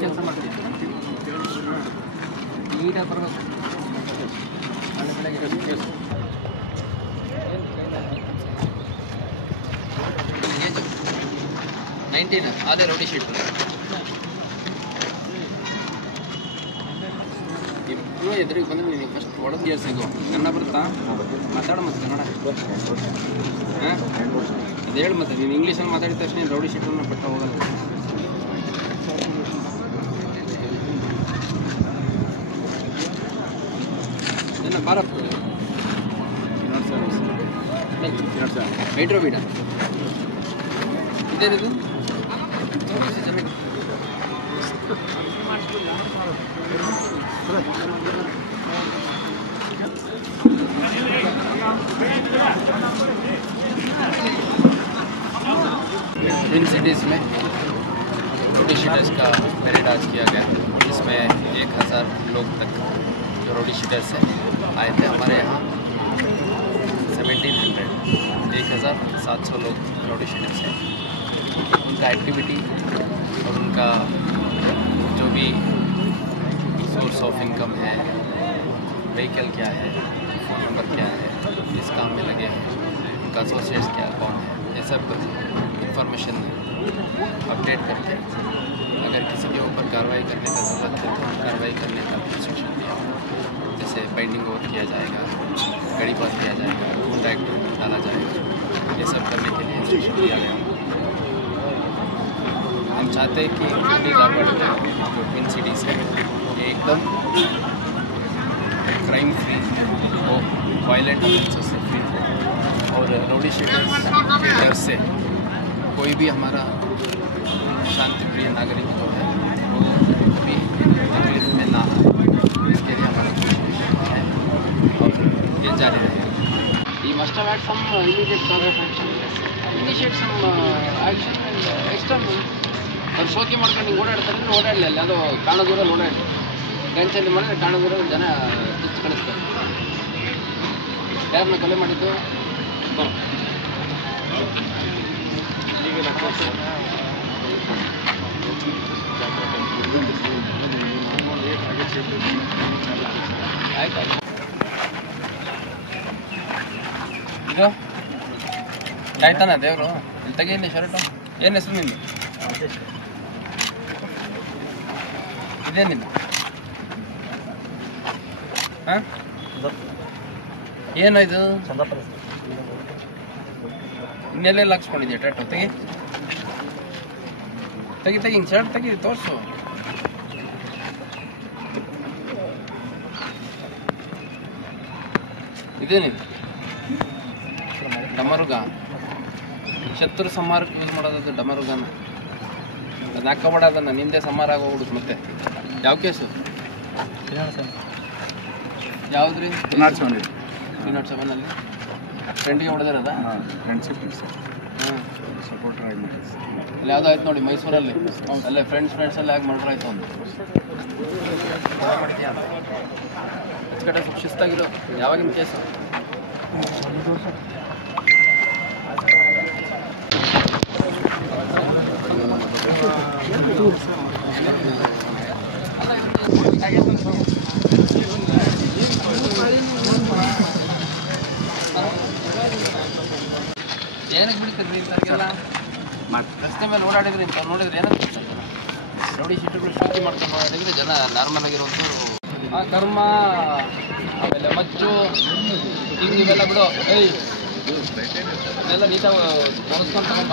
ಕೆಲಸ ಮಾಡ್ತೀವಿ ನೀಟಾಗಿ ಬರಬೇಕು. ನಾಳೆ ಬೆಳಗ್ಗೆ 19 ಅದೇ ರೌಡಿ ಶೀಟ್ ಇಬ್ಬರು ಎದುರಿಗೆ ಬಂದರೆ ನೀನು ಫಸ್ಟ್ ಹೊಡೆದು ಜೇರ್ಸಿಗೋ. ಕನ್ನಡ ಬರುತ್ತಾ? ಮಾತಾಡೋ ಮತ್ತೆ ಕನ್ನಡ ಹಾಂ ಅದು ಹೇಳಿ ಮತ್ತೆ. ನೀನು ಇಂಗ್ಲೀಷಲ್ಲಿ ಮಾತಾಡಿದ ತಕ್ಷಣ ನೀನು ರೌಡಿ ಶೀಟನ್ನು ಪಟ್ಟ ಹೋಗಲ್ಲ. ಏನ ಬಾರಪ್ಪ ಹೈಡ್ರೋಬೀಡ ಇದೇನಿದು? इन सिटीज़ में रोडी शीटर्स का परेड आज किया गया, जिसमें 1000 लोग तक जो रोडी शीटर्स हैं आए थे हमारे यहाँ। 1700 लोग रोडी शीटर्स हैं। उनका एक्टिविटी और उनका जो भी सोर्स ऑफ इनकम है, व्हीकल क्या है, फ़ोन नंबर क्या है, इस काम में लगे हैं, उनका एसोसिएट्स क्या कौन है, ये सब इंफॉर्मेशन अपडेट करके अगर किसी के ऊपर कार्रवाई करने का ज़रूरत है तो कार्रवाई करने का इंस्ट्रक्शन दिया। जैसे बाइंडिंग ओवर किया जाएगा, गाड़ी पास किया जाएगा, गुंडा एक्ट डाला जाएगा, ये सब करने के लिए इंस्ट्रक्शन दिया गया। हम चाहते हैं कि जो ट्विन सिटीज़ है ये एकदम क्राइम फ्री हो, वायलेंट ऑफेंसेस से फ्री हो, और रोडी शीटर्स के डर से कोई भी हमारा शांति प्रिय नागरिक जो है वो कभी तकलीफ में ना हो, इसके लिए हमारा कोशिश है और ये जारी रहेगा। You must have had some immediate cause of action. Initiate some action and external. ಅವ್ರು ಶೋಕಿ ಮಾಡ್ಕೊಂಡು ಹಿಂಗೆ ಓಡಾಡ್ತಾರೆ ಅಂದರೆ ಓಡಾಡಲಿಲ್ಲ, ಅದು ಕಾಣದೂರಲ್ಲಿ ಓಡಾಡಿ ಗಂಚಲ್ಲಿ ಮಾಡಿದ್ರೆ ಕಾಣದೂರಲ್ಲಿ ಜನ ಕಿಚ್ಚು ಕಳಿಸ್ತಾರೆ. ಯಾರನ್ನ ಕೊಲೆ ಮಾಡಿದ್ದು? ಆಯ್ತು ಇದು ಆಯ್ತಾನ ದೇವರು ಇಲ್ಲಿ ತೆಗೀಲಿ ಶರ್ಟು. ಏನು ಹೆಸರು ನಿಂದು? ಇದೇನಿಲ್ಲ ಹಾಂ ಏನು ಇದು? ಇನ್ನೆಲ್ಲೆಲ್ಲ ಹಾಕ್ಸ್ಕೊಂಡಿದ್ಯಾ ಟ್ಯಾಟು? ತೆಗಿ ತೆಗಿ ತೆಗಿ ಹಿಂಗೆ ಶರ್ಟ್ ತೆಗಿ ತೋರಿಸು. ಇದೇನಿದು? ಡಮರುಗ. ಶತ್ರು ಸಂಹಾರಕ್ಕೆ ಯೂಸ್ ಮಾಡೋದು ಡಮರುಗನ. ಅದು ಹಾಕೋಬೇಡದನ್ನ, ನಿಂದೆ ಸಂಹಾರ ಆಗೋಗ್ಬಿಡುತ್ತೆ ಮತ್ತೆ. ಯಾವ ಕೇಸು? ಯಾವುದ್ರಿ? 307 ಫ್ರೆಂಡಿಗೆ ಹೊಡೆದಿರೋದ? ಹಾಂ ಸಪೋರ್ಟರ್ ಆಗಿ ಅಲ್ಲಿ ಯಾವುದೋ ಆಯ್ತು ನೋಡಿ ಮೈಸೂರಲ್ಲಿ, ಅಲ್ಲೇ ಫ್ರೆಂಡ್ಸಲ್ಲಿ ಆಗಿ ಮರ್ಡರ್ ಆಯಿತು ಒಂದು. ಹೆಚ್ಚು ಕಡೆ ಸ್ವಲ್ಪ ಶಿಸ್ತಾಗಿರೋ. ಯಾವಾಗಿನ ಕೇಸು? ಏನಕ್ಕೆ ಬಿಡ್ತೀರಿ ಇಂಥವ್ರಿಗೆಲ್ಲ? ರಸ್ತೆ ಮೇಲೆ ಓಡಾಡಿದ್ರೆ ಇಂಥವ್ರು ನೋಡಿದ್ರೆ ಏನಕ್ಕೆ ರೌಡಿ ಶೀಟುಗಳು ಶೋಕಿ ಮಾಡ್ಕೊಂಡು ಓಡಾಡಿದ್ರೆ ಜನ ನಾರ್ಮಲ್ ಆಗಿರುವಂಥ ಆ ಕರ್ಮ, ಆಮೇಲೆ ಮಚ್ಚು ಹಿಂಗೆ ಇವೆಲ್ಲ ಬಿಡು. ಏಯ್ ಇದೆಲ್ಲ ನೀಟಾಗಿ ಒಣಸ್ಕೊಂಡು ತಗೊಂಬ.